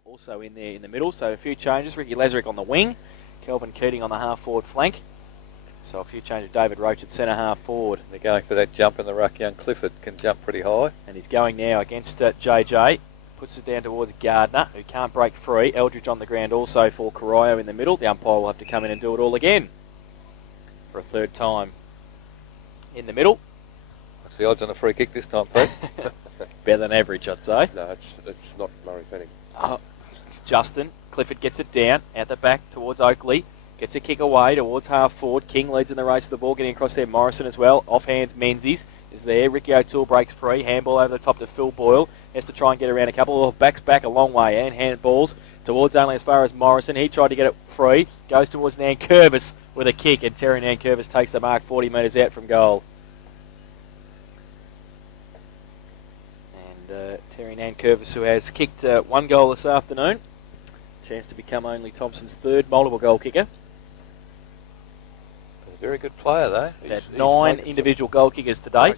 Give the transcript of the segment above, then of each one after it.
O'Toole also in there in the middle. So a few changes. Ricky Lazarick on the wing. Kelvin Keating on the half-forward flank. So a few changes. David Roach at centre half-forward. They're going for that jump in the ruck. Young Clifford can jump pretty high. And he's going now against JJ. Puts it down towards Gardner, who can't break free. Eldridge on the ground also for Corio in the middle. The umpire will have to come in and do it all again for a third time. In the middle. What's the odds on a free kick this time, Pete? Better than average, I'd say. No, it's not Murray Penning. Justin. Clifford gets it down at the back towards Oakley. Gets a kick away towards half forward. King leads in the race to the ball, getting across there. Morrison as well. Off hands, Menzies is there. Ricky O'Toole breaks free. Handball over the top to Phil Boyle. Has to try and get around a couple. Backs back a long way and handballs towards only as far as Morrison. He tried to get it free. Goes towards Nankervis with a kick, and Terry Nankervis takes the mark 40 metres out from goal. And Terry Nankervis, who has kicked one goal this afternoon. Chance to become only Thomson's third multiple goal kicker. A very good player, though. He's 9 individual goal kickers to date.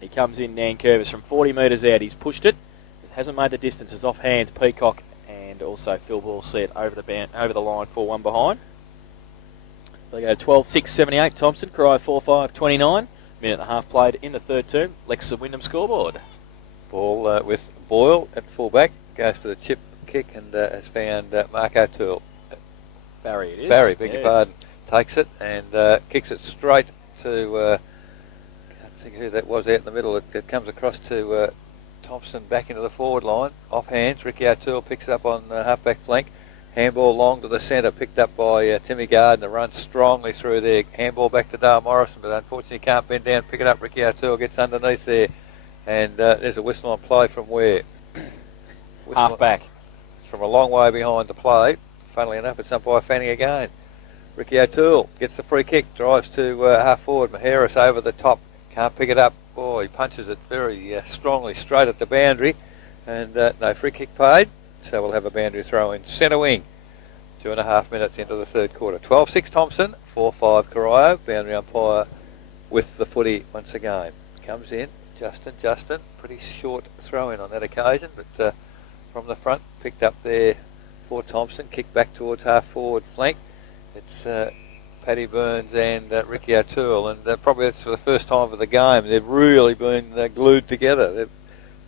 He comes in, Nankervis, from 40 metres out. He's pushed it. It hasn't made the distance. It's off hands, Peacock, and also Phil Ball set over the line for one behind. So they go 12-6-78, Thomson. Corio 4-5-29. Minute and a half played in the third term. Lex Wyndham scoreboard. Ball with Boyle at fullback. Goes for the chip kick and has found Mark O'Toole. Barry it is. Barry, beg your pardon. Takes it and kicks it straight to... I think who that was out in the middle. It comes across to Thomson back into the forward line. Off hands, Ricky O'Toole picks it up on half-back flank. Handball long to the centre, picked up by Timmy Gardner. Runs strongly through there. Handball back to Dale Morrison, but unfortunately can't bend down, pick it up. Ricky O'Toole gets underneath there. And there's a whistle on play from where? Half-back. From a long way behind the play. Funnily enough, it's umpire Fanning again. Ricky O'Toole gets the free kick, drives to half-forward. Maheris over the top. Can't pick it up. Oh, he punches it very strongly straight at the boundary. And no free kick paid. So we'll have a boundary throw in centre wing. 2.5 minutes into the third quarter. 12-6 Thomson, 4-5 Corio. Boundary umpire with the footy once again. Comes in. Justin. Pretty short throw in on that occasion. But from the front, picked up there for Thomson. Kicked back towards half forward flank. It's... Paddy Burns and Ricky O'Toole, and probably that's for the first time of the game. They've really been glued together.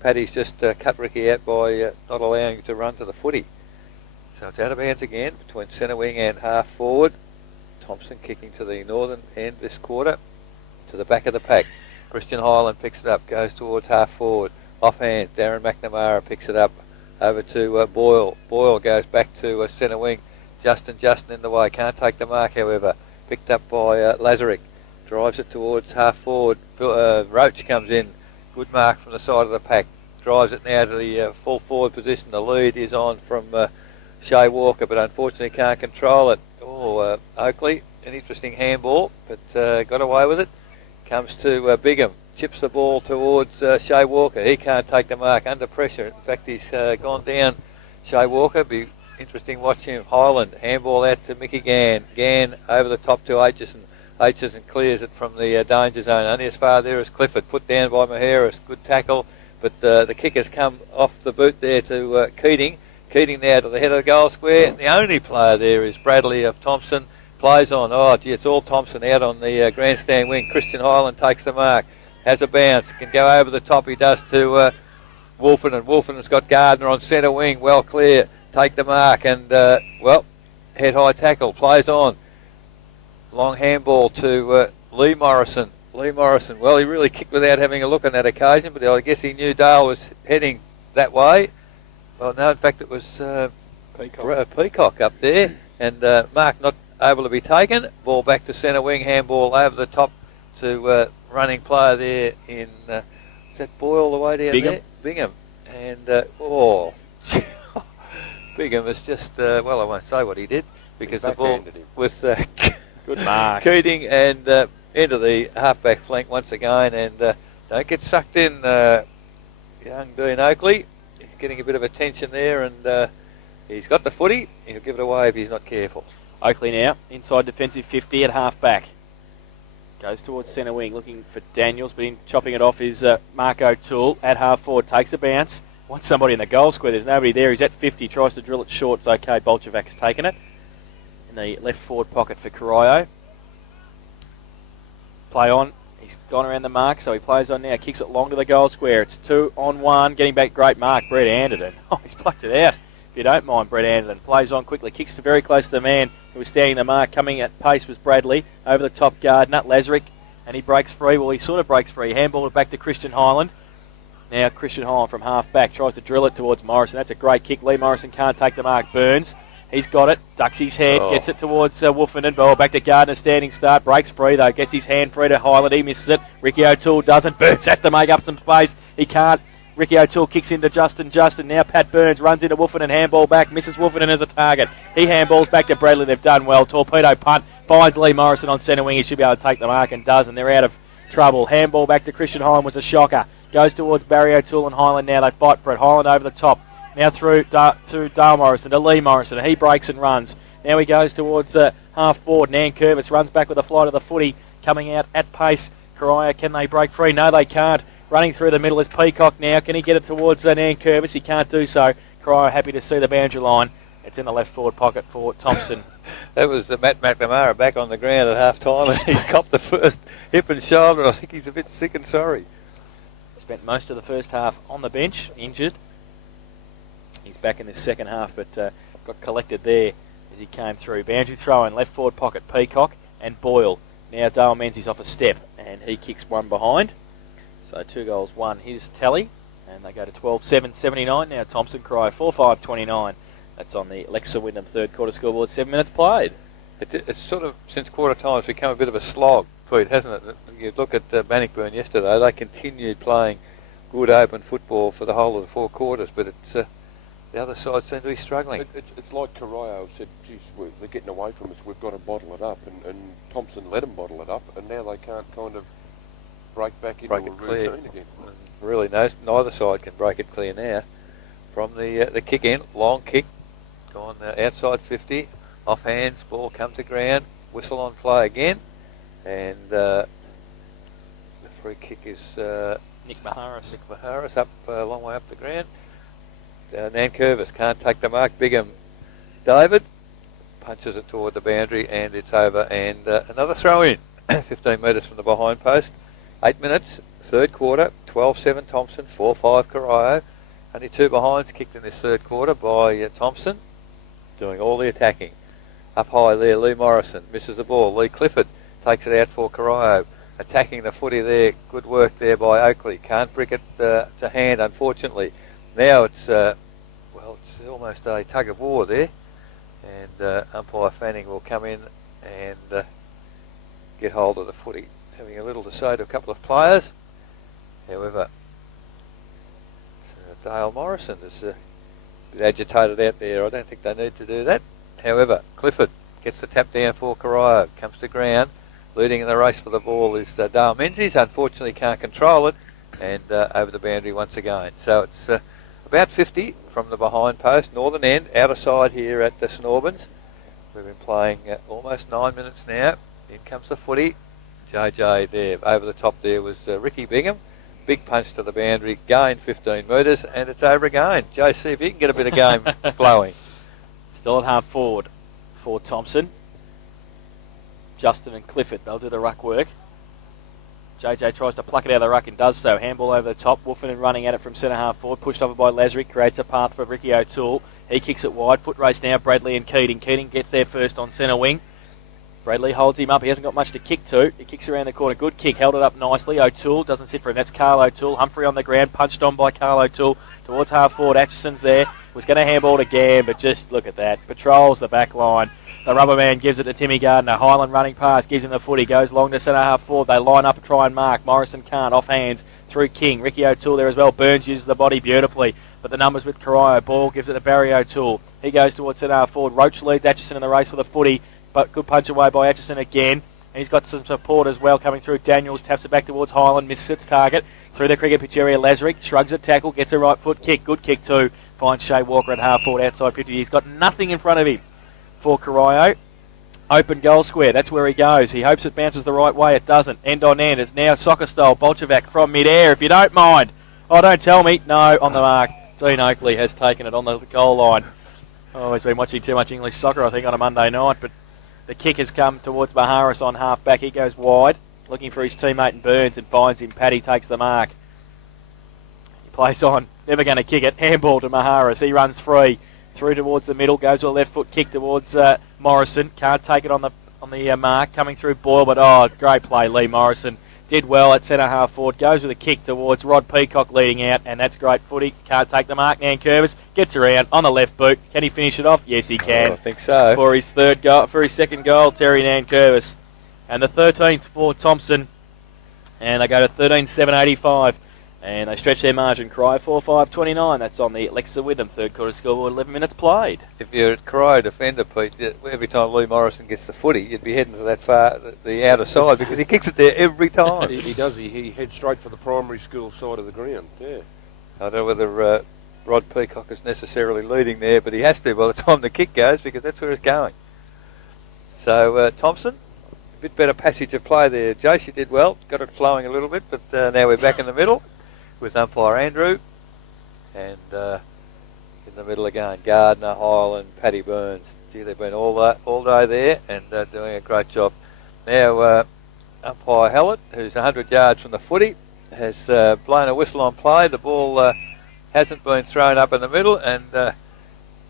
Paddy's just cut Ricky out by not allowing him to run to the footy. So it's out of bounds again between centre wing and half forward. Thomson kicking to the northern end this quarter, to the back of the pack. Christian Highland picks it up, goes towards half forward. Offhand, Darren McNamara picks it up over to Boyle. Boyle goes back to centre wing. Justin in the way, can't take the mark however. Picked up by Lazarick, drives it towards half forward. Roach comes in, good mark from the side of the pack. Drives it now to the full forward position. The lead is on from Shea Walker, but unfortunately can't control it. Oakley, an interesting handball, but got away with it. Comes to Bigham, chips the ball towards Shea Walker. He can't take the mark, under pressure. In fact, he's gone down. Shea Walker, interesting watching him. Highland, handball out to Mickey Gann. Gann over the top to Aitchison. Aitchison clears it from the danger zone. Only as far there as Clifford. Put down by Maheris. Good tackle. But the kick has come off the boot there to Keating. Keating now to the head of the goal square. The only player there is Bradley of Thomson. Plays on. Oh, gee, it's all Thomson out on the grandstand wing. Christian Highland takes the mark. Has a bounce. Can go over the top. He does to Wolfen. And Wolfen has got Gardner on centre wing. Well clear. Take the mark and, head high tackle, plays on. Long handball to Lee Morrison. Well, he really kicked without having a look on that occasion, but I guess he knew Dale was heading that way. Well, no, in fact, it was Peacock up there, and Mark not able to be taken. Ball back to centre wing, handball over the top to running player there in, is that Boyle the way down Bigham. there? Bigham. And, Bigham is just, I won't say what he did, because the ball with good mark. Keating and into the half-back flank once again, and don't get sucked in, young Dean Oakley. He's getting a bit of attention there, and he's got the footy. He'll give it away if he's not careful. Oakley now, inside defensive 50 at half-back. Goes towards centre wing, looking for Daniels, but in chopping it off is Mark O'Toole at half-forward. Takes a bounce. wants somebody in the goal square. There's nobody there. He's at 50, tries to drill it short. It's okay. Bolchevac's taken it. In the left forward pocket for Corio. Play on. He's gone around the mark, so he plays on now. Kicks it long to the goal square. It's 2-on-1. Getting back, great mark. Brett Anderton. Oh, he's plucked it out. If you don't mind, Brett Anderton. Plays on quickly. Kicks to very close to the man who was standing the mark. Coming at pace was Bradley. Over the top guard, Nut Lazarick. And he breaks free. Well, he sort of breaks free. Handball it back to Christian Highland. Now Christian Highland from half back tries to drill it towards Morrison. That's a great kick. Lee Morrison can't take the mark. Burns. He's got it. Ducks his head. Gets it towards Wolfenden. Ball back to Gardner. Standing start. Breaks free though. Gets his hand free to Highland. He misses it. Ricky O'Toole doesn't. Burns has to make up some space. He can't. Ricky O'Toole kicks into Justin. Now Pat Burns runs into Wolfenden. Handball back. Misses Wolfenden as a target. He handballs back to Bradley. They've done well. Torpedo punt. Finds Lee Morrison on centre wing. He should be able to take the mark and does. And they're out of trouble. Handball back to Christian Highland was a shocker. Goes towards Barry O'Toole and Highland now. They fight for it. Highland over the top. Now through to Dale Morrison, to Lee Morrison. And he breaks and runs. Now he goes towards half forward. Nan Curvis runs back with a flight of the footy. Coming out at pace. Corio, can they break free? No, they can't. Running through the middle is Peacock now. Can he get it towards Nan Curvis? He can't do so. Corio happy to see the boundary line. It's in the left forward pocket for Thomson. That was Matt McNamara back on the ground at half time, and he's copped the first hip and shoulder, and I think he's a bit sick and sorry. Spent most of the first half on the bench, injured. He's back in the second half, but got collected there as he came through. Boundary throw in left forward pocket, Peacock and Boyle. Now Dale Menzies off a step, and he kicks one behind. So 2 goals, 1 his tally, and they go to 12-7-79. Now Thomson, Corio 4-5-29. That's on the Lexa Wyndham third quarter scoreboard. 7 minutes played. It's sort of, since quarter time, it's become a bit of a slog, Pete, hasn't it? You look at Bannockburn yesterday, they continued playing good open football for the whole of the 4 quarters, but it's the other side seem to be struggling. It's like Corio said, geez, they're getting away from us, we've got to bottle it up, and Thomson let them bottle it up, and now they can't kind of break back into a routine again. Really, neither side can break it clear now. From the kick in, long kick, gone outside 50, off hands, ball comes to ground, whistle on play again, and the free kick is Nick Maharis. Up a long way up the ground. Nan Curvis can't take the mark. Bigham David punches it toward the boundary, and it's over, and another throw in 15 metres from the behind post. 8 minutes, third quarter, 12-7 Thomson, 4-5 Corio. Only 2 behinds kicked in this third quarter by Thomson, doing all the attacking. Up high there, Lee Morrison misses the ball. Lee Clifford takes it out for Corio. Attacking the footy there, good work there by Oakley. Can't brick it to hand, unfortunately. Now it's it's almost a tug of war there, and umpire Fanning will come in and get hold of the footy, having a little to say to a couple of players. However, Dale Morrison is a bit agitated out there. I don't think they need to do that. However, Clifford gets the tap down for Corio, comes to ground. Leading in the race for the ball is Dale Menzies. Unfortunately can't control it, and over the boundary once again. So it's about 50 from the behind post, northern end, outer side here at the St Albans. We've been playing almost 9 minutes now. In comes the footy. JJ there, over the top there was Ricky Bigham. Big punch to the boundary, gain 15 metres, and it's over again. Joe, see if you can get a bit of game flowing. Still at half forward for Thomson. Justin and Clifford, they'll do the ruck work. JJ tries to pluck it out of the ruck and does so. Handball over the top. Wolfenden running at it from centre half forward. Pushed over by Lazarick. Creates a path for Ricky O'Toole. He kicks it wide. Foot race now. Bradley and Keating. Keating gets there first on centre wing. Bradley holds him up. He hasn't got much to kick to. He kicks around the corner. Good kick. Held it up nicely. O'Toole doesn't sit for him. That's Carl O'Toole. Humphrey on the ground. Punched on by Carl O'Toole. Towards half forward. Atchison's there. Was going to handball it again, but just look at that. Patrols the back line. The rubber man gives it to Timmy Gardner. Highland running past. Gives him the footy. Goes long to centre half forward. They line up and try and mark. Morrison can't. Off hands. Through King. Ricky O'Toole there as well. Burns uses the body beautifully. But the numbers with Corio. Ball gives it to Barry O'Toole. He goes towards centre half forward. Roach leads Atchison in the race for the footy. But good punch away by Atchison again. And he's got some support as well coming through. Daniels taps it back towards Highland. Misses its target. Through the cricket pitch area. Lazarick shrugs a tackle. Gets a right foot kick. Good kick too. Finds Shea Walker at half forward outside 50. He's got nothing in front of him for Corio. Open goal square. That's where he goes. He hopes it bounces the right way. It doesn't. End on end. It's now soccer style. Bolchevac from mid-air, if you don't mind. Oh, don't tell me. No, on the mark. Dean Oakley has taken it on the goal line. Oh, he's been watching too much English soccer, I think, on a Monday night, but the kick has come towards Maharis on half-back. He goes wide, looking for his teammate and Burns and finds him. Paddy takes the mark. He plays on, never going to kick it. Handball to Maharis. He runs free, through towards the middle, goes with a left foot kick towards Morrison. Can't take it on the mark, coming through Boyle, but great play, Lee Morrison. Did well at centre-half forward, goes with a kick towards Rod Peacock leading out, and that's great footy. Can't take the mark. Nankervis gets around on the left boot. Can he finish it off? Yes, he can. I think so. For his second goal, Terry Nankervis. And the 13th for Thomson, and they go to 13.785. And they stretch their margin. Cry 4-5-29. That's on the Alexa Witham third quarter scoreboard. 11 minutes played. If you're a Corio defender, Pete, every time Lee Morrison gets the footy, you'd be heading to that far, the outer side, because he kicks it there every time. He does. He heads straight for the primary school side of the ground. Yeah. I don't know whether Rod Peacock is necessarily leading there, but he has to by the time the kick goes, because that's where it's going. So Thomson, a bit better passage of play there. Jace, you did well. Got it flowing a little bit, but now we're back in the middle with umpire Andrew, and in the middle again, Gardner, Hyland, Paddy Burns. Gee, they've been all day there and doing a great job. Now, umpire Hallett, who's 100 yards from the footy, has blown a whistle on play. The ball hasn't been thrown up in the middle, and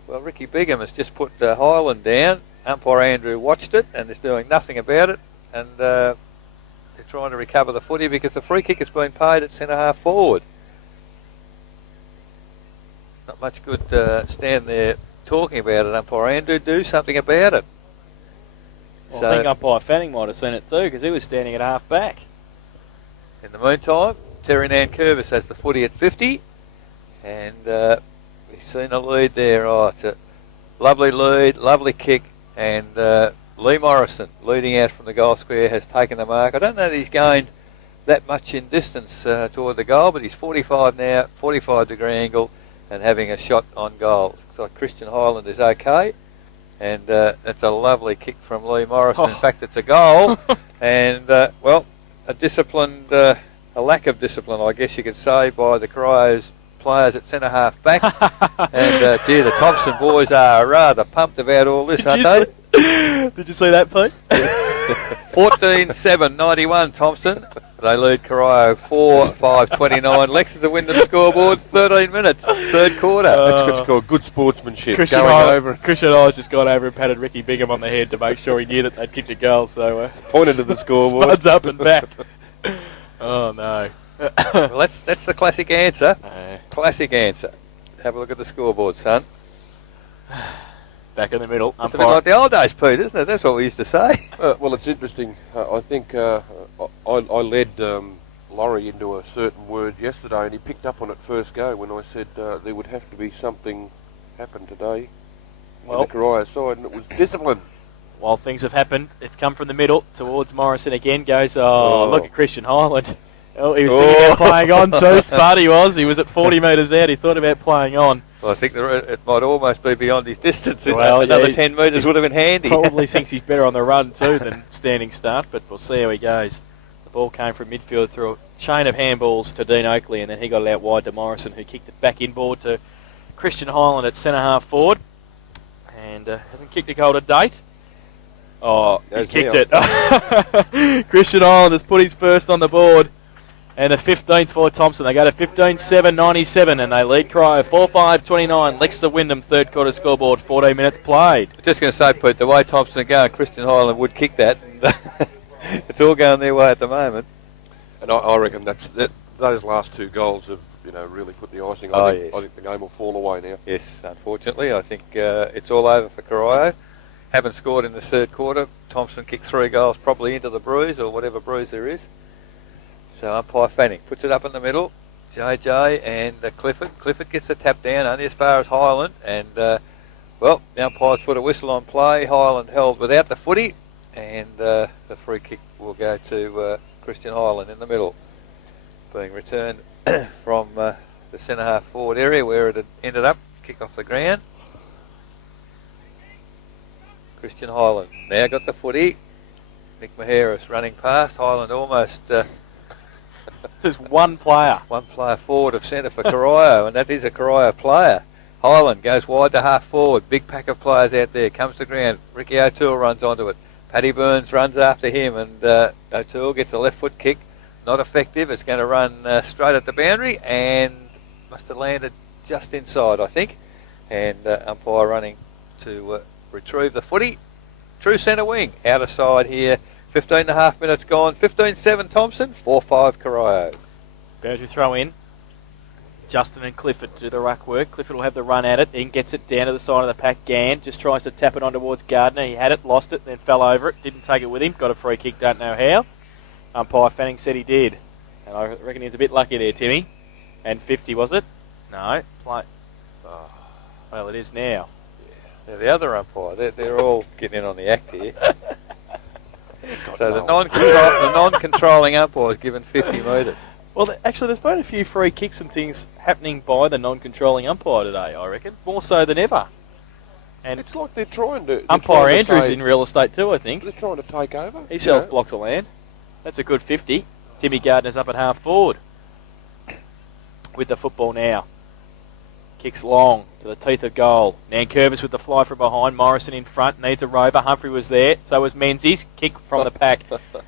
Ricky Bigham has just put Hyland down. Umpire Andrew watched it and is doing nothing about it, and they're trying to recover the footy because the free kick has been paid at centre-half forward. Not much good stand there talking about it, umpire Andrew. Do something about it. Well, I think umpire Fanning might have seen it too, because he was standing at half-back. In the meantime, Terry Nankervis has the footy at 50, and we've seen a lead there. Oh, it's a lovely lead, lovely kick, and Lee Morrison, leading out from the goal square, has taken the mark. I don't know that he's gained that much in distance toward the goal, but he's 45 now, 45-degree angle, and having a shot on goal. Looks like Christian Hyland is okay, and that's a lovely kick from Lee Morrison. In fact, it's a goal, and, a lack of discipline, I guess you could say, by the Corio's players at centre-half back. And, the Thomson boys are rather pumped about all this, aren't they? Did you see that, Pete? 14-7-91 Thomson. They lead Corio 4-5-29. Lex is to win the scoreboard. 13 minutes, third quarter. That's good score. Good sportsmanship. Christian Hyland's just gone over and patted Ricky Bigham on the head to make sure he knew that they'd kicked a goal. So pointed to the scoreboard. Spuds up and back. Oh no. Well, that's the classic answer. Classic answer. Have a look at the scoreboard, son. Back in the middle. It's a bit like the old days, Pete, isn't it? That's what we used to say. Well, it's interesting. I think I led Laurie into a certain word yesterday, and he picked up on it first go when I said there would have to be something happen today on the Corio side, and it was discipline. While things have happened, it's come from the middle towards Morrison again. Goes, look at Christian Hyland. Oh, he was thinking about playing on too. Smart he was. He was at 40 metres out. He thought about playing on. Well, I think it might almost be beyond his distance. Well, another 10 metres would have been handy. Probably thinks he's better on the run too than standing start, but we'll see how he goes. The ball came from midfield through a chain of handballs to Dean Oakley, and then he got it out wide to Morrison, who kicked it back inboard to Christian Hyland at centre-half forward, and hasn't kicked a goal to date. Oh, he's kicked it. Christian Hyland has put his first on the board. And the 15th for Thomson. They go to 15-7-97, and they lead Corio 4-5-29. Lex Wyndham, third quarter scoreboard, 14 minutes played. Just going to say, Pete, the way Thomson are going, Christian Hyland would kick that. It's all going their way at the moment. And I reckon those last two goals have really put the icing on. I think the game will fall away now. Yes, unfortunately. I think it's all over for Corio. Haven't scored in the third quarter. Thomson kicked 3 goals probably into the bruise, or whatever bruise there is. So umpire Fanning puts it up in the middle. JJ and Clifford. Clifford gets the tap down only as far as Hyland. And, the umpires put a whistle on play. Hyland held without the footy. And the free kick will go to Christian Hyland in the middle. Being returned from the centre-half forward area where it had ended up. Kick off the ground. Christian Hyland now got the footy. Nick Maharis running past. Hyland almost There's one player. One player forward of centre for Corio, and that is a Corio player. Highland goes wide to half forward. Big pack of players out there. Comes to ground. Ricky O'Toole runs onto it. Paddy Burns runs after him, and O'Toole gets a left foot kick. Not effective. It's going to run straight at the boundary, and must have landed just inside, I think. And umpire running to retrieve the footy. True centre wing. Outer side here. 15.5 minutes gone. 15-7 Thomson. 4-5 Corio. Boundary throw in. Justin and Clifford do the ruck work. Clifford will have the run at it. Then gets it down to the side of the pack. Gann just tries to tap it on towards Gardner. He had it, lost it, then fell over it. Didn't take it with him. Got a free kick, don't know how. Umpire Fanning said he did. And I reckon he was a bit lucky there, Timmy. And 50, was it? No. Well, it is now. Yeah, the other umpire, they're all getting in on the act here. So the non-controlling umpire is given 50 metres. Well, actually, there's been a few free kicks and things happening by the non-controlling umpire today, I reckon. More so than ever. And it's like they're trying to... Umpire Andrews in real estate too, I think. They're trying to take over. He sells blocks of land. That's a good 50. Timmy Gardner's up at half forward. With the football now. Kicks long to the teeth of goal. Nankervis with the fly from behind. Morrison in front. Needs a rover. Humphrey was there. So was Menzies. Kick from the pack.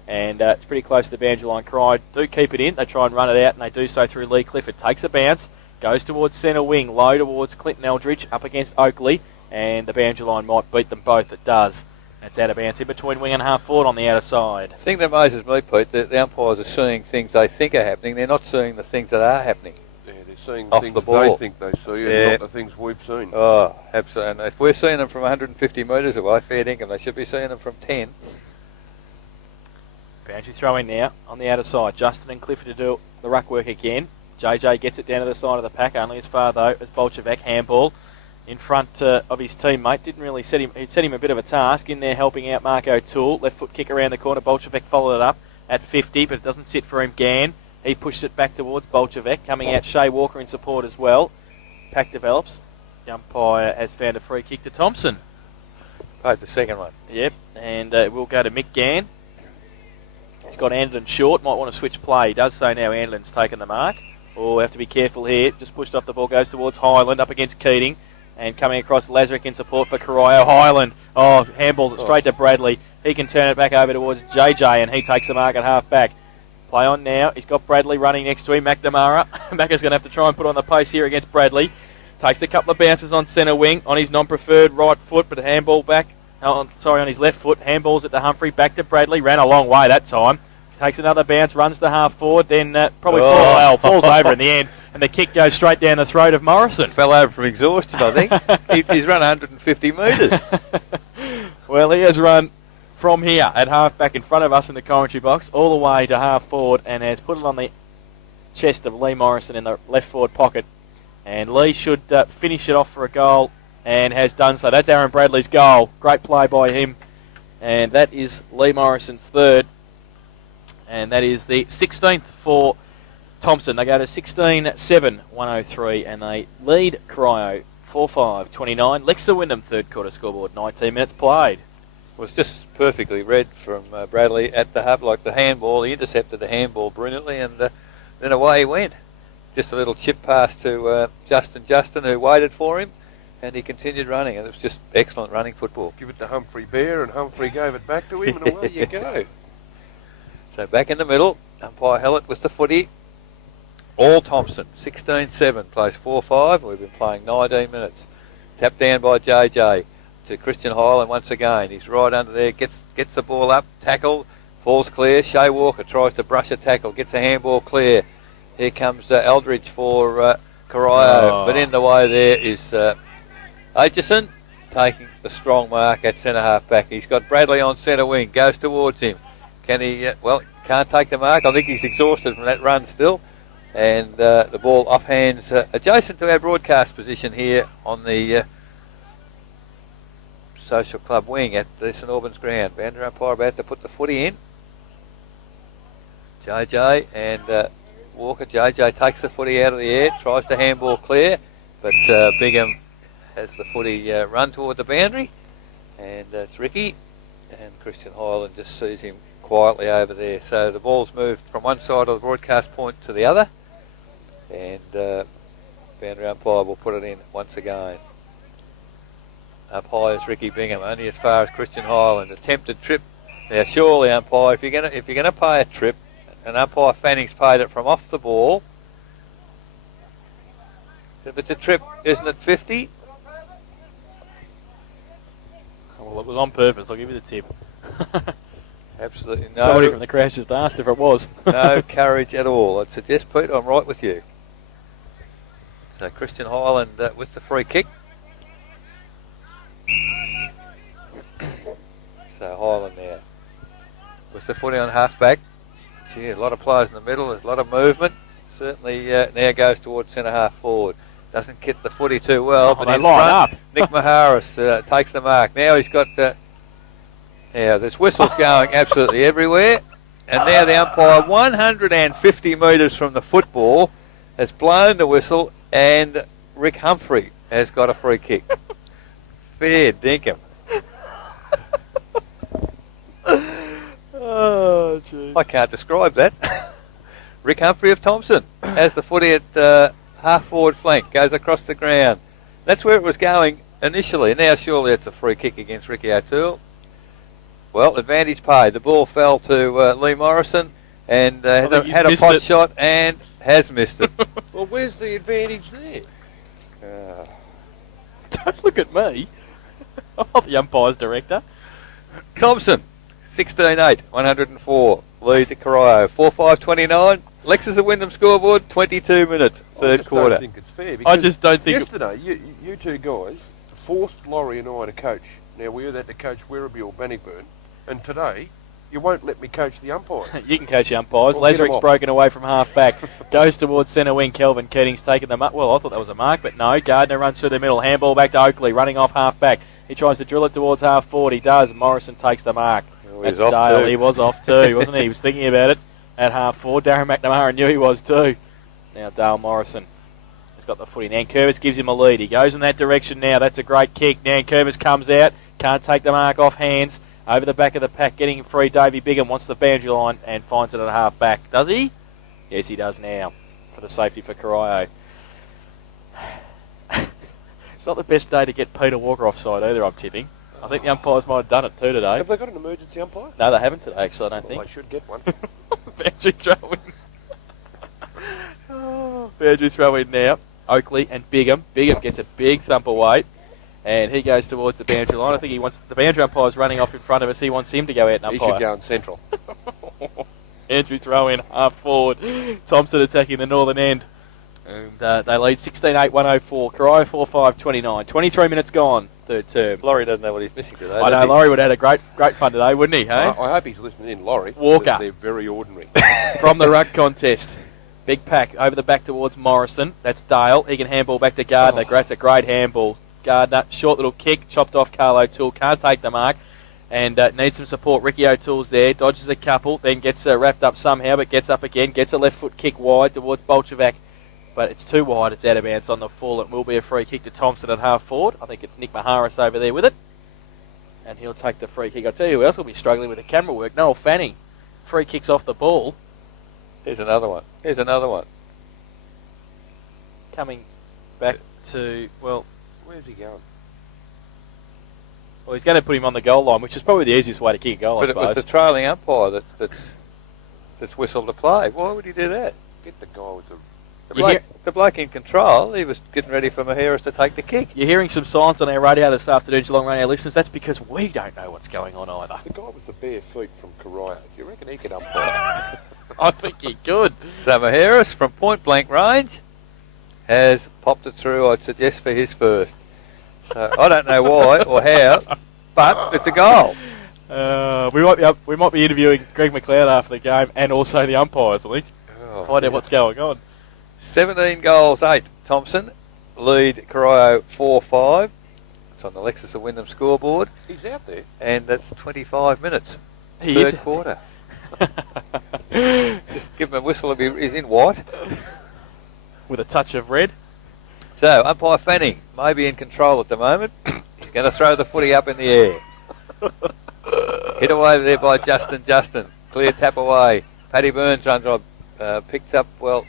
And it's pretty close to the boundary line. Cry do keep it in. They try and run it out, and they do so through Lee Clifford. Takes a bounce. Goes towards centre wing. Low towards Clinton Eldridge. Up against Oakley. And the boundary line might beat them both. It does. It's out of bounds in between wing and half forward on the outer side. The thing that amazes me, Pete, the umpires are seeing things they think are happening. They're not seeing the things that are happening. Yeah, they're seeing Off things the ball. they think they see and not the things we've seen. Oh, absolutely. And if we're seeing them from 150 metres away, fair dinkum, they should be seeing them from 10. Boundary throw in now on the outer side. Justin and Clifford to do the ruck work again. JJ gets it down to the side of the pack, only as far though as Bolchevek. Handball in front of his teammate. Didn't really set him. It set him a bit of a task in there, helping out Mark O'Toole. Left foot kick around the corner. Bolchevek followed it up at 50, but it doesn't sit for him. Gann. He pushes it back towards Bolchevek. Coming out, Shea Walker in support as well. Pack develops. The umpire has found a free kick to Thomson. Paid the second one. Yep, and we'll go to Mick Gann. He's got Anderton short. Might want to switch play. He does so now. Anderton's taken the mark. Oh, we have to be careful here. Just pushed off the ball. Goes towards Highland. Up against Keating. And coming across Lazarick in support for Corio. Highland. Oh, handballs it straight to Bradley. He can turn it back over towards JJ, and he takes the mark at half back. Play on now. He's got Bradley running next to him. McNamara. Macca's going to have to try and put on the pace here against Bradley. Takes a couple of bounces on centre wing on his non-preferred right foot, but a handball back. On his left foot. Handballs it to Humphrey. Back to Bradley. Ran a long way that time. Takes another bounce. Runs to half forward. Then probably falls over in the end. And the kick goes straight down the throat of Morrison. Fell over from exhaustion, I think. he's run 150 metres. Well, he has run from here at half back in front of us in the commentary box all the way to half forward and has put it on the chest of Lee Morrison in the left forward pocket. And Lee should finish it off for a goal and has done so. That's Aaron Bradley's goal. Great play by him. And that is Lee Morrison's third. And that is the 16th for Thomson. They go to 16-7, 103, and they lead Corio 4-5, 29. Lexa Wyndham, third quarter scoreboard, 19 minutes played. Was just perfectly read from Bradley at the hub, like the handball. He intercepted the handball brilliantly, and then away he went. Just a little chip pass to Justin, who waited for him, and he continued running, and it was just excellent running football. Give it to Humphrey Bear, and Humphrey gave it back to him, and away you go. So back in the middle, umpire Hellett with the footy. All Thomson, 16-7, plays 4-5. We've been playing 19 minutes. Tapped down by JJ to Christian Highland once again. He's right under there, gets the ball up, tackle, falls clear. Shea Walker tries to brush a tackle, gets a handball clear. Here comes Eldridge for Corio, but in the way there is Aitchison taking the strong mark at centre half back. He's got Bradley on centre wing, goes towards him. Can he, can't take the mark. I think he's exhausted from that run still. And the ball off hands adjacent to our broadcast position here on the Social Club wing at the St Albans ground. Boundary umpire about to put the footy in. JJ and Walker. JJ takes the footy out of the air, tries to handball clear, but Bingham has the footy run toward the boundary. And it's Ricky. And Christian Highland just sees him quietly over there. So the ball's moved from one side of the broadcast point to the other, and boundary umpire will put it in once again. Up high is Ricky Bingham, only as far as Christian Highland. Attempted trip. Now surely, umpire, if you're gonna pay a trip, and umpire Fanning's paid it from off the ball. If it's a trip, isn't it 50? Well, it was on purpose. I'll give you the tip. Absolutely no. Somebody from the crowd just asked if it was. No courage at all. I'd suggest, Pete, I'm right with you. So Christian Highland with the free kick. So Highland now with the footy on half-back. Gee, a lot of players in the middle. There's a lot of movement. Certainly now goes towards centre-half forward. Doesn't get the footy too well, but they in line front, up. Nick Maharis takes the mark. Now he's got... there's whistles going absolutely everywhere. And now the umpire, 150 metres from the football, has blown the whistle, and Rick Humphrey has got a free kick. Fair dinkum. Oh, jeez. I can't describe that. Rick Humphrey of Thomson has the footy at half-forward flank, goes across the ground. That's where it was going initially. Now surely it's a free kick against Ricky O'Toole. Well, advantage paid. The ball fell to Lee Morrison and had a pot shot and has missed it. Well, where's the advantage there? Don't look at me. I'm not the umpire's director. Thomson, 16-8, 104. Lead to Corio, 4-5-29. Lexus of Wyndham scoreboard, 22 minutes, third quarter. I don't think it's fair. I just don't think... Yesterday, you two guys forced Laurie and I to coach. Now, we either had to coach Werribee or Bannockburn. And today, you won't let me coach the umpire. You can coach the umpires. Well, Lazarik's broken away from half-back. Goes towards centre wing. Kelvin Keating's taken the mark. Well, I thought that was a mark, but no. Gardner runs through the middle. Handball back to Oakley, running off half-back. He tries to drill it towards half-forward. He does. Morrison takes the mark. That's Dale. He was off too, wasn't he? He was thinking about it at half-forward. Darren McNamara knew he was too. Now Dale Morrison has got the footy. Nankervis gives him a lead. He goes in that direction now. That's a great kick. Nankervis comes out. Can't take the mark off hands. Over the back of the pack, getting him free. Davey Bigham wants the boundary line and finds it at half-back. Does he? Yes, he does now for the safety for Corio. It's not the best day to get Peter Walker offside either, I'm tipping. I think the umpires might have done it too today. Have they got an emergency umpire? No, they haven't today, actually, I don't think. They should get one. Boundary throw in. Boundary throw in now. Oakley and Bigham. Bigham gets a big thump away, and he goes towards the boundary line. I think he wants the boundary umpire's running off in front of us. He wants him to go out and umpire. He should go in central. Andrew throw in half forward. Thompson attacking the northern end. And they lead 16-8, 104. Corio 4-5-29. 23 minutes gone, third term. Laurie doesn't know what he's missing today. I know, Laurie would have had a great fun today, wouldn't he, hey? I hope he's listening in, Laurie. Walker. They're very ordinary. From the ruck contest. Big pack over the back towards Morrison. That's Dale. He can handball back to Gardner. That's a great handball. Gardner, short little kick, chopped off Carl O'Toole. Can't take the mark. And needs some support. Ricky O'Toole's there. Dodges a couple. Then gets wrapped up somehow, but gets up again. Gets a left foot kick wide towards Bolchevac. But it's too wide. It's out of bounds on the full. It will be a free kick to Thomson at half forward. I think it's Nick Maharis over there with it. And he'll take the free kick. I'll tell you who else will be struggling with the camera work. Noel Fanning. Free kicks off the ball. Here's another one. Here's another one. Coming back to, well, Where's he going? he's going to put him on the goal line, which is probably the easiest way to kick a goal, But I it was suppose. the trailing umpire that's whistled to play. Why would he do that? Get the guy with the... The bloke in control, he was getting ready for Maharis to take the kick. You're hearing some silence on our radio this afternoon, Geelong Radio listeners. That's because we don't know what's going on either. The guy with the bare feet from Corio. Do you reckon he could umpire? I think he could. So Maharis from point blank range has popped it through, I'd suggest, for his first. So I don't know why or how, but it's a goal. We might be interviewing Greg McLeod after the game and also the umpires, I think. Find out what's going on. 17 goals, 8. Thomson lead Corio 4-5. It's on the Lexus of Wyndham scoreboard. He's out there. And that's 25 minutes. He Third is. quarter. Just give him a whistle. He's in white. With a touch of red. So, umpire Fanning may be in control at the moment. He's going to throw the footy up in the air. Hit away there by Justin. Clear tap away. Paddy Burns runs on. Picked up, well,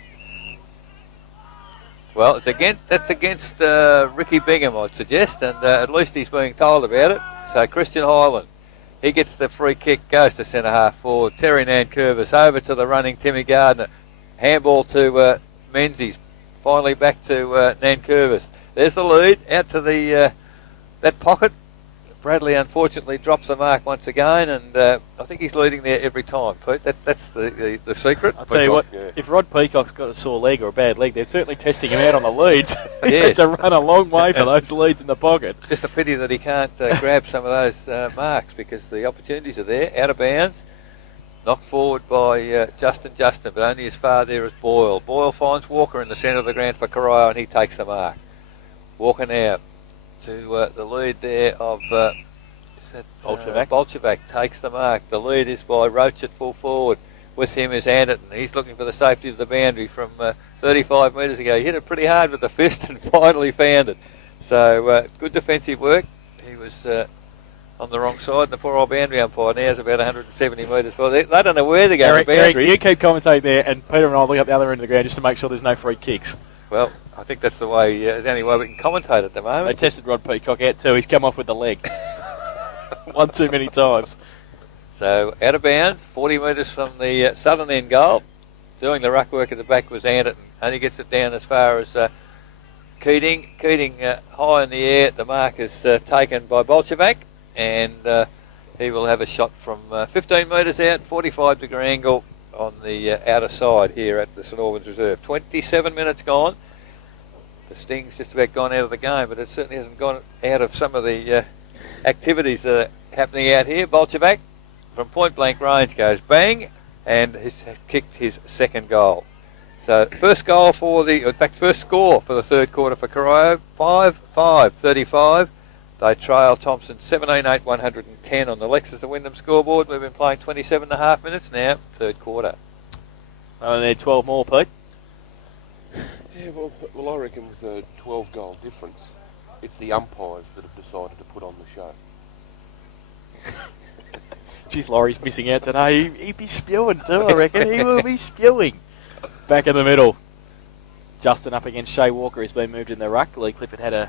it's against Ricky Bingham, I'd suggest, and at least he's being told about it. So Christian Highland, he gets the free kick, goes to centre half forward. Terry Nankervis over to the running Timmy Gardner. Handball to Menzies. Finally back to Nankervis. There's the lead out to the that pocket. Bradley unfortunately drops the mark once again, and I think he's leading there every time, Pete. That's the secret. I'll tell you what, if Rod Peacock's got a sore leg or a bad leg, they're certainly testing him out on the leads. He has to run a long way for those leads in the pocket. Just a pity that he can't grab some of those marks, because the opportunities are there. Out of bounds. Knocked forward by Justin, but only as far there as Boyle. Boyle finds Walker in the centre of the ground for Corio, and he takes the mark. Walker now to the lead there of Bolchevac takes the mark. The lead is by Roach at full forward. With him is Anderton. He's looking for the safety of the boundary from 35 metres ago. He hit it pretty hard with the fist and finally found it. So good defensive work. He was on the wrong side, and the poor old boundary umpire now is about 170 metres. Well, they don't know where they're going. Eric, you keep commentating there, and Peter and I look up the other end of the ground just to make sure there's no free kicks. Well, I think that's the way, the only way we can commentate at the moment. They tested Rod Peacock out too. He's come off with the leg. One too many times. So, out of bounds, 40 metres from the southern end goal. Doing the ruck work at the back was Anderton. Only gets it down as far as Keating. Keating high in the air. The mark is taken by Bolchevac, and he will have a shot from 15 metres out, 45 degree angle on the outer side here at the St Albans Reserve. 27 minutes gone. The sting's just about gone out of the game, but it certainly hasn't gone out of some of the activities that are happening out here. Bolchevac from point blank range goes bang, and has kicked his second goal. So first score for the third quarter for Corio, 5-5, 35. They trail Thomson 17-8, 110 on the Lexus of Wyndham scoreboard. We've been playing 27 and a half minutes now, third quarter. I need 12 more, Pete. Yeah, well, I reckon with a 12-goal difference, it's the umpires that have decided to put on the show. Geez, Laurie's missing out today. He'd be spewing too, I reckon. He will be spewing. Back in the middle. Justin up against Shea Walker has been moved in the ruck. Lee Clifford had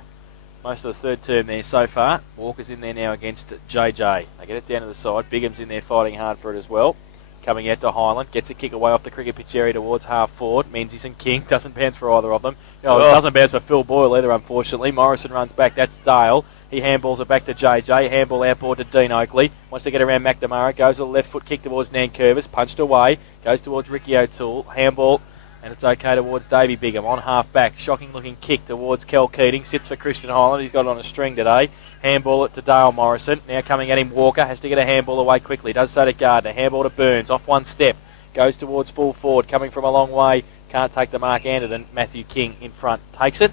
most of the third term there so far. Walker's in there now against JJ. They get it down to the side. Bigham's in there fighting hard for it as well. Coming out to Highland. Gets a kick away off the cricket pitch area towards half forward. Menzies and King. Doesn't bounce for either of them. It doesn't bounce for Phil Boyle either, unfortunately. Morrison runs back. That's Dale. He handballs it back to JJ. Handball outboard to Dean Oakley. Wants to get around McNamara. Goes to the left foot kick towards Nankervis. Punched away. Goes towards Ricky O'Toole. Handball. And it's okay towards Davey Bigham. On half back. Shocking looking kick towards Kel Keating. Sits for Christian Highland. He's got it on a string today. Handball it to Dale Morrison. Now coming at him, Walker. Has to get a handball away quickly. Does so to Gardner. Handball to Burns. Off one step. Goes towards full forward. Coming from a long way. Can't take the mark. Anderton. Matthew King in front. Takes it.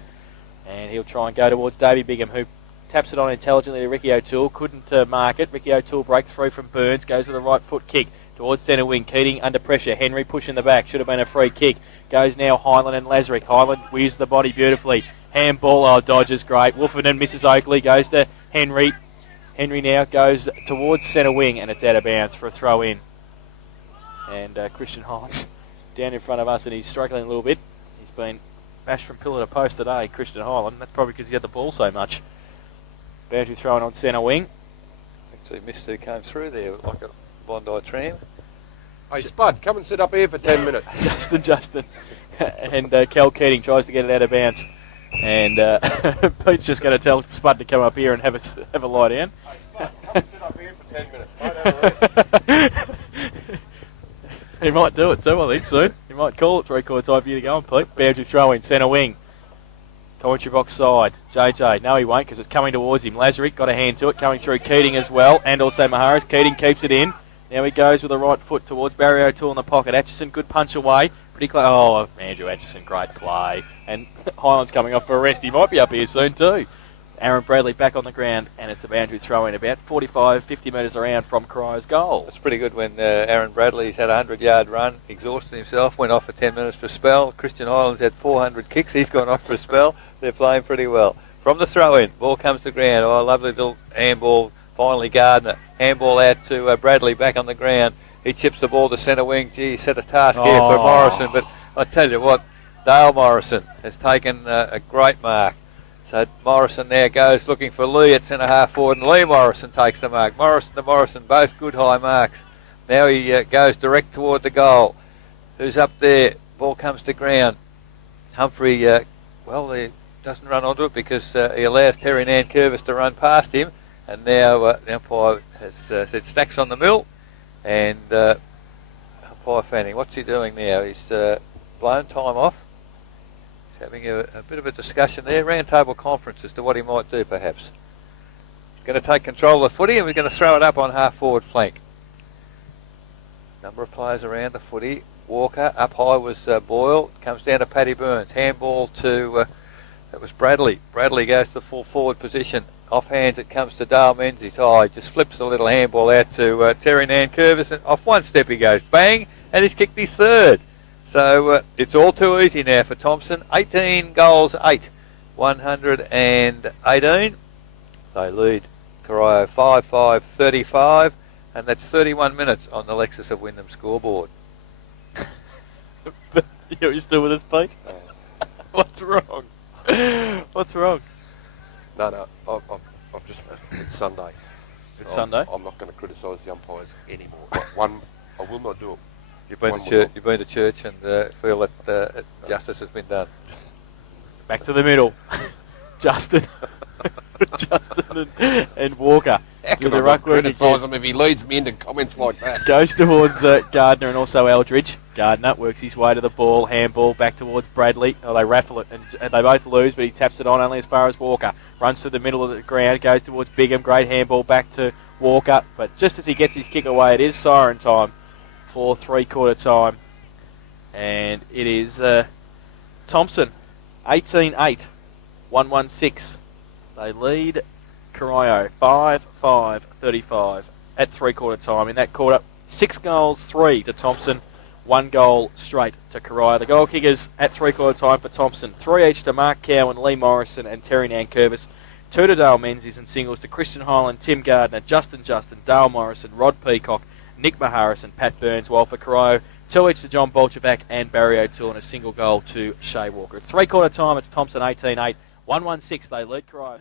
And he'll try and go towards Davey Bigham, who taps it on intelligently to Ricky O'Toole. Couldn't mark it. Ricky O'Toole breaks free from Burns. Goes with a right foot kick towards centre wing. Keating under pressure. Henry pushing the back. Should have been a free kick. Goes now Highland and Lazarick. Highland weaves the body beautifully. Handball. Dodges great. Wolferton misses Oakley. Goes to Henry. Henry now goes towards centre wing, and it's out of bounds for a throw in. And Christian Highland down in front of us, and he's struggling a little bit. He's been bashed from pillar to post today, Christian Highland. That's probably because he had the ball so much. Boundary thrown on centre wing. Actually missed who came through there like a Bondi tram. Hey, Spud, come and sit up here for 10 minutes. Justin. And Kel Keating tries to get it out of bounds. And Pete's just going to tell Spud to come up here and have a lie down. Hey, Spud, come and sit up here for 10 minutes. Mate, have a rest. He might do it too, I think, soon. He might call it three-quarter time for you to go on, Pete. Boundary throw in, centre wing. Commentary box side. JJ. No, he won't because it's coming towards him. Lazarick got a hand to it, coming through Keating as well, and also Maharis. Keating keeps it in. Now he goes with the right foot towards Barry O'Toole in the pocket. Atchison, good punch away. Pretty close. Oh, Andrew Atchison, great play. And Highland's coming off for a rest. He might be up here soon too. Aaron Bradley back on the ground, and it's a boundary throw in about 45, 50 metres around from Corio's goal. It's pretty good when Aaron Bradley's had a 100-yard run, exhausted himself, went off for 10 minutes for a spell. Christian Highland's had 400 kicks. He's gone off for a spell. They're playing pretty well. From the throw-in, ball comes to ground. Oh, lovely little handball Finally Gardner. Handball out to Bradley back on the ground. He chips the ball to centre wing. Gee, he set a task here for Morrison, but I tell you what, Dale Morrison has taken a great mark. So Morrison now goes looking for Lee at centre half forward, and Lee Morrison takes the mark. Morrison to Morrison, both good high marks. Now he goes direct toward the goal. Who's up there? Ball comes to ground. Humphrey, he doesn't run onto it because he allows Terry Nankervis to run past him. And now the umpire has said Stacks on the mill. And umpire Fanning, what's he doing now? He's blown time off. He's having a bit of a discussion there, round table conference as to what he might do perhaps. He's going to take control of the footy and we're going to throw it up on half forward flank. Number of players around the footy. Walker, up high was Boyle, comes down to Paddy Burns. Handball to, that was Bradley. Bradley goes to the full forward position. Off hands it comes to Dale Menzies. Oh, he just flips the little handball out to Terry Nankervis, and off one step he goes. Bang! And he's kicked his third. So it's all too easy now for Thomson. 18 goals, 8. 118. They lead Corio 5-5-35, and that's 31 minutes on the Lexus of Wyndham scoreboard. You're still with us, Pete? What's wrong? What's wrong? No, I've just, it's Sunday. It's Sunday? I'm not going to criticise the umpires anymore. I will not do it. You've been to church and feel that justice has been done. Back to the middle. Justin and Walker. How can I not criticise him if he leads me into comments like that? Goes towards Gardner and also Eldridge. Gardner works his way to the ball, handball back towards Bradley. Oh, they raffle it and they both lose, but he taps it on only as far as Walker. Runs to the middle of the ground, goes towards Bigham. Great handball back to Walker, but just as he gets his kick away, it is siren time for three-quarter time. And it is Thomson, 18-8, 116. They lead Corio 5-5-35 at three-quarter time. In that quarter, 6 goals, 3 to Thomson, 1 goal straight to Corio. The goal kickers at three-quarter time for Thomson, 3 each to Mark Cowan, Lee Morrison and Terry Nankervis, 2 to Dale Menzies, and singles to Christian Hyland, Tim Gardner, Justin, Dale Morrison, Rod Peacock, Nick Maharis and Pat Burns, while for Corio, 2 each to John Bolchevac and Barry O'Toole, and a single goal to Shea Walker. It's three-quarter time, it's Thomson 18-8, 116, they lead Corio.